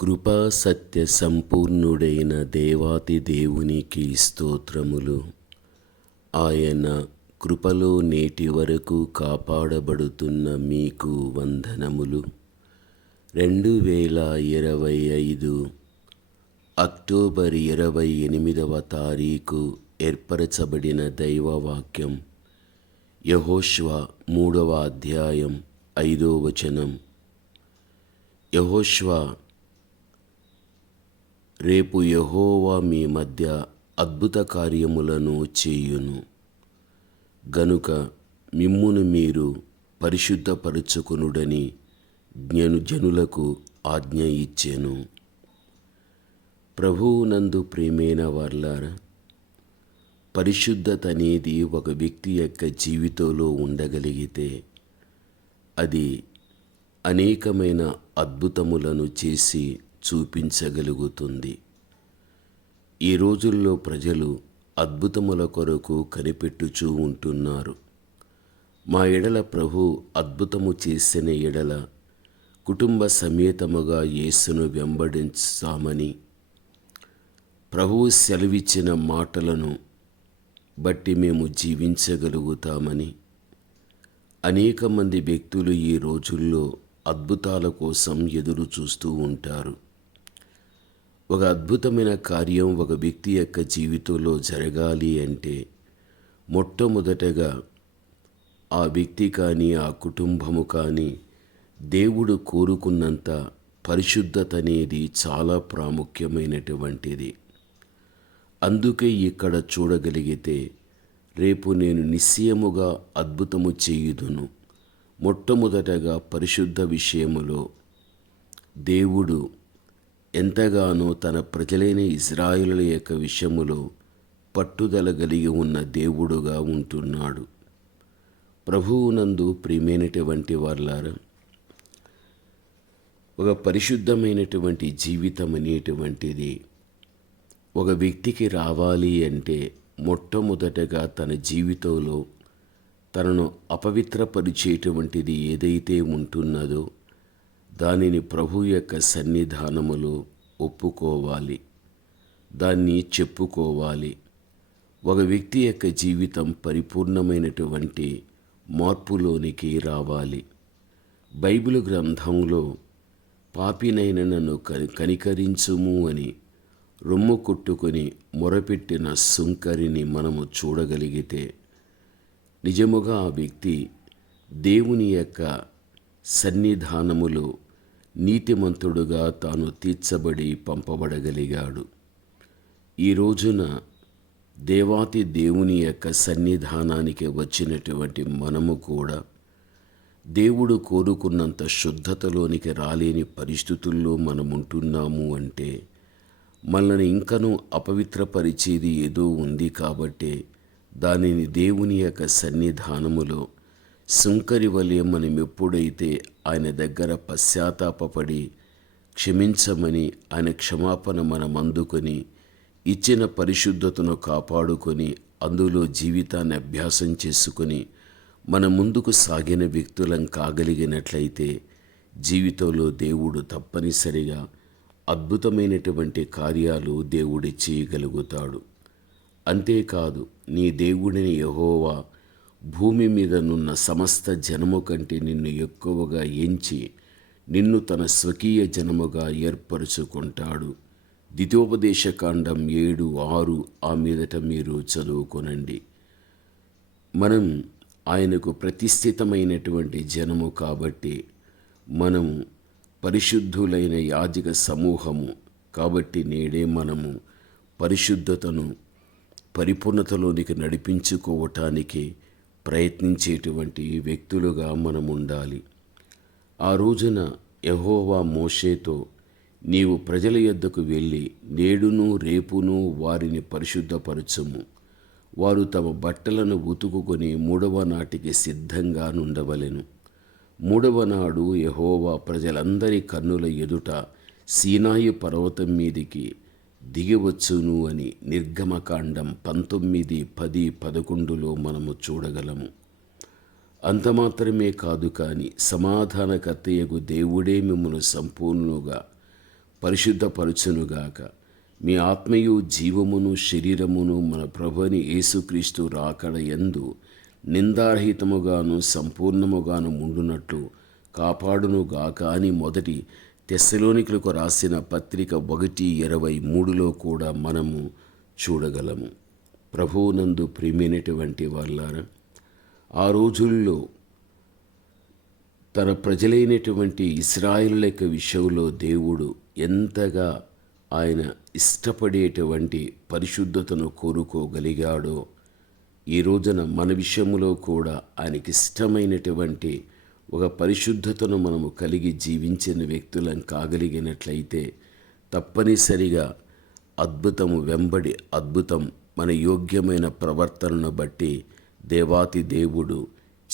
కృపా సత్య సంపూర్ణుడైన దేవాతి దేవునికి స్తోత్రములు. ఆయన కృపలో నేటి వరకు కాపాడబడుతున్న మీకు వందనములు. రెండు వేల ఇరవై ఐదు అక్టోబర్ ఇరవై ఎనిమిదవ తారీఖు ఏర్పరచబడిన దైవవాక్యం. యహోష్వ మూడవ అధ్యాయం ఐదో వచనం. యహోష్వ రేపు యహోవా మీ మధ్య అద్భుత కార్యములను చేయును. గనుక మిమ్మును మీరు పరిశుద్ధపరచుకునుడని జ్ఞను జనులకు ఆజ్ఞ ఇచ్చాను. ప్రభువునందు ప్రేమైన వర్లారా పరిశుద్ధత అనేది ఒక వ్యక్తి యొక్క జీవితంలో ఉండగలిగితే అది అనేకమైన అద్భుతములను చేసి చూపించగలుగుతుంది. ఈ రోజుల్లో ప్రజలు అద్భుతముల కొరకు కనిపెట్టుచూ ఉంటున్నారు. మా ఎడల ప్రభు అద్భుతము చేసిన ఎడల కుటుంబ సమేతముగా యేసును వెంబడించామని ప్రభువు సెలవిచ్చిన మాటలను బట్టి మేము జీవించగలుగుతామని అనేక మంది వ్యక్తులు ఈ రోజుల్లో అద్భుతాల కోసం ఎదురు చూస్తూ ఉంటారు. ఒక అద్భుతమైన కార్యం ఒక వ్యక్తి యొక్క జీవితంలో జరగాలి అంటే మొట్టమొదటగా ఆ వ్యక్తి కానీ ఆ కుటుంబము కానీ దేవుడు కోరుకున్నంత పరిశుద్ధత అనేది చాలా ప్రాముఖ్యమైనటువంటిది. అందుకే ఇక్కడ చూడగలిగితే రేపు నేను నిశ్చయముగా అద్భుతము చేయుదును. మొట్టమొదటగా పరిశుద్ధ విషయములో దేవుడు ఎంతగానో తన ప్రజలైన ఇజ్రాయిల యొక్క విషయములో పట్టుదల కలిగి ఉన్న దేవుడుగా ఉంటున్నాడు. ప్రభువునందు ప్రియమైనటువంటి వాళ్ళారా ఒక పరిశుద్ధమైనటువంటి జీవితం అనేటువంటిది ఒక వ్యక్తికి రావాలి అంటే మొట్టమొదటగా తన జీవితంలో తనను అపవిత్రపరిచేటువంటిది ఏదైతే ఉంటున్నదో దానిని ప్రభు యొక్క సన్నిధానములో ఒప్పుకోవాలి. దాన్ని చెప్పుకోవాలి. ఒక వ్యక్తి యొక్క జీవితం పరిపూర్ణమైనటువంటి మార్పులోనికి రావాలి. బైబిల్ గ్రంథంలో పాపినైన నన్ను కనికరించుము అని రొమ్ము కొట్టుకొని మొరపెట్టిన సుంకరిని మనము చూడగలిగితే నిజముగా ఆ వ్యక్తి దేవుని యొక్క సన్నిధానములో నీతిమంతుడుగా తాను తీర్చబడి పంపబడగలిగాడు. ఈ రోజున దేవాతి దేవుని యొక్క సన్నిధానానికి వచ్చినటువంటి మనము కూడా దేవుడు కోరుకున్నంత శుద్ధతలోనికి రాలేని పరిస్థితుల్లో మనముంటున్నాము అంటే మనల్ని ఇంకనూ అపవిత్రపరిచేది ఏదో ఉంది కాబట్టే దానిని దేవుని యొక్క సన్నిధానములో సుంకరి వలె మనం ఎప్పుడైతే ఆయన దగ్గర పశ్చాత్తాపడి క్షమించమని ఆయన క్షమాపణ మనం అందుకొని ఇచ్చిన పరిశుద్ధతను కాపాడుకొని అందులో జీవితాన్ని అభ్యాసం చేసుకొని మన ముందుకు సాగిన వ్యక్తులం కాగలిగినట్లయితే జీవితంలో దేవుడు తప్పనిసరిగా అద్భుతమైనటువంటి కార్యాలు దేవుడి చేయగలుగుతాడు. అంతేకాదు నీ దేవుడిని యహోవా భూమి మీద నున్న సమస్త జనము కంటే నిన్ను ఎక్కువగా ఎంచి నిన్ను తన స్వకీయ జనముగా ఏర్పరుచుకుంటాడు. ద్వితోపదేశకాండం ఏడు ఆరు ఆ మీదట మీరు చదువుకొనండి. మనం ఆయనకు ప్రతిష్ఠితమైనటువంటి జనము కాబట్టి మనం పరిశుద్ధులైన యాజక సమూహము కాబట్టి నేడే మనము పరిశుద్ధతను పరిపూర్ణతలోనికి నడిపించుకోవటానికి ప్రయత్నించేటువంటి వ్యక్తులుగా మనం ఉండాలి ఆ రోజున యహోవా మోషేతో నీవు ప్రజల యొద్దకు వెళ్ళి నేడును రేపును వారిని పరిశుద్ధపరచుము. వారు తమ బట్టలను ఉతుకుకొని మూడవ నాటికి సిద్ధంగా నుండవలెను. మూడవ నాడు యహోవా ప్రజలందరి కన్నుల ఎదుట సీనాయి పర్వతం మీదికి దిగివచ్చును అని నిర్గమకాండం పంతొమ్మిది పది పదకొండులో మనము చూడగలము. అంత మాత్రమే కాదు కానీ సమాధానకర్తయ్యకు దేవుడే మిమ్మల్ని సంపూర్ణుగా పరిశుద్ధపరచునుగాక. మీ ఆత్మయు జీవమును శరీరమును మన ప్రభుని యేసుక్రీస్తు రాకడ ఎందు నిందారహితముగాను సంపూర్ణముగాను ముండునట్లు కాపాడునుగాక అని మొదటి తెస్సలోనికులకు రాసిన పత్రిక ఒకటి ఇరవై మూడులో కూడా మనము చూడగలము. ప్రభువునందు ప్రియమైనటువంటి వాళ్ళారా ఆ రోజుల్లో తన ప్రజలైనటువంటి ఇస్రాయిల్ యొక్క విషయంలో దేవుడు ఎంతగా ఆయన ఇష్టపడేటువంటి పరిశుద్ధతను కోరుకోగలిగాడో ఈ రోజున మన విషయంలో కూడా ఆయనకి ఇష్టమైనటువంటి ఒక పరిశుద్ధతను మనము కలిగి జీవించిన వ్యక్తులను కాగలిగినట్లయితే తప్పనిసరిగా అద్భుతము వెంబడి అద్భుతం మన యోగ్యమైన ప్రవర్తనను బట్టి దేవాతి దేవుడు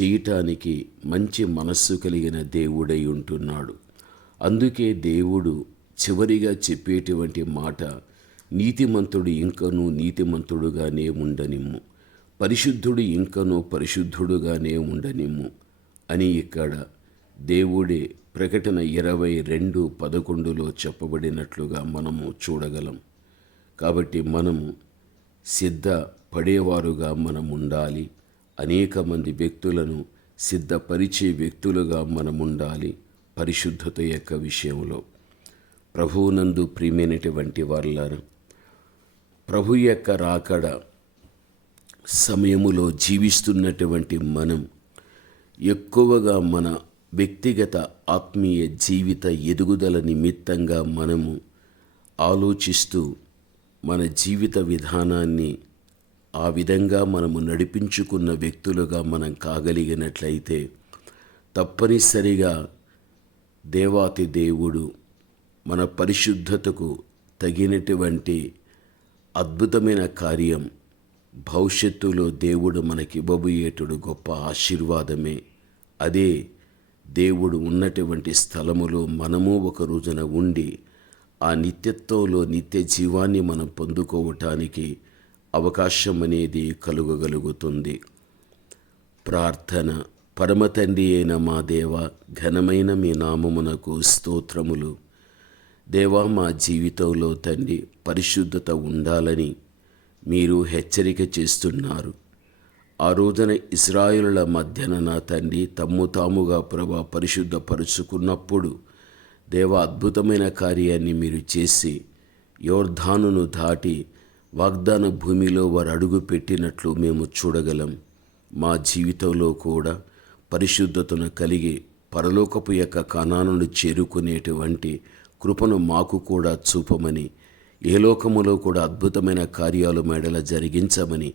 చేయటానికి మంచి మనస్సు కలిగిన దేవుడై ఉంటున్నాడు. అందుకే దేవుడు చివరిగా చెప్పేటువంటి మాట నీతిమంతుడు ఇంకనూ నీతిమంతుడుగానే ఉండనిమ్ము. పరిశుద్ధుడు ఇంకనూ పరిశుద్ధుడుగానే ఉండనిమ్ము. అని ఇక్కడ దేవుడే ప్రకటన ఇరవై రెండు పదకొండులో చెప్పబడినట్లుగా మనము చూడగలం. కాబట్టి మనము సిద్ధపడేవారుగా మనం ఉండాలి అనేక మంది వ్యక్తులను సిద్ధపరిచే వ్యక్తులుగా మనం ఉండాలి పరిశుద్ధత యొక్క విషయంలో. ప్రభువునందు ప్రియమైనటువంటి వారులారా ప్రభు యొక్క రాకడ సమయములో జీవిస్తున్నటువంటి మనం ఎక్కువగా మన వ్యక్తిగత ఆత్మీయ జీవిత ఎదుగుదల నిమిత్తంగా మనము ఆలోచిస్తూ మన జీవిత విధానాన్ని ఆ విధంగా మనము నడిపించుకున్న వ్యక్తులుగా మనం కాగలిగినట్లయితే తప్పనిసరిగా దేవాతి దేవుడు మన పరిశుద్ధతకు తగినటువంటి అద్భుతమైన కార్యం భవిష్యత్తులో దేవుడు మనకివ్వబోయేటుడు గొప్ప ఆశీర్వాదమే. అదే దేవుడు ఉన్నటువంటి స్థలములో మనము ఒక రోజున ఉండి ఆ నిత్యత్వంలో నిత్య జీవాన్ని మనం పొందుకోవటానికి అవకాశం అనేది కలుగగలుగుతుంది. ప్రార్థన. పరమతండ్రి అయిన మా దేవ ఘనమైన మీ నామమునకు స్తోత్రములు. దేవా మా జీవితంలో తండ్రి పరిశుద్ధత ఉండాలని మీరు హెచ్చరిక చేస్తున్నారు. ఆ రోజున ఇస్రాయుల మధ్యన నా తండ్రి తమ్ము తాముగా ప్రభా పరిశుద్ధపరుచుకున్నప్పుడు దేవ అద్భుతమైన కార్యాన్ని మీరు చేసి యోర్ధానును దాటి వాగ్దాన భూమిలో వారు అడుగు పెట్టినట్లు మేము చూడగలం. మా జీవితంలో కూడా పరిశుద్ధతను కలిగి పరలోకపు యొక్క కణాలను చేరుకునేటువంటి కృపను మాకు కూడా చూపమని ఏ లోకములో కూడా అద్భుతమైన కార్యాలు మెడల జరిగించమని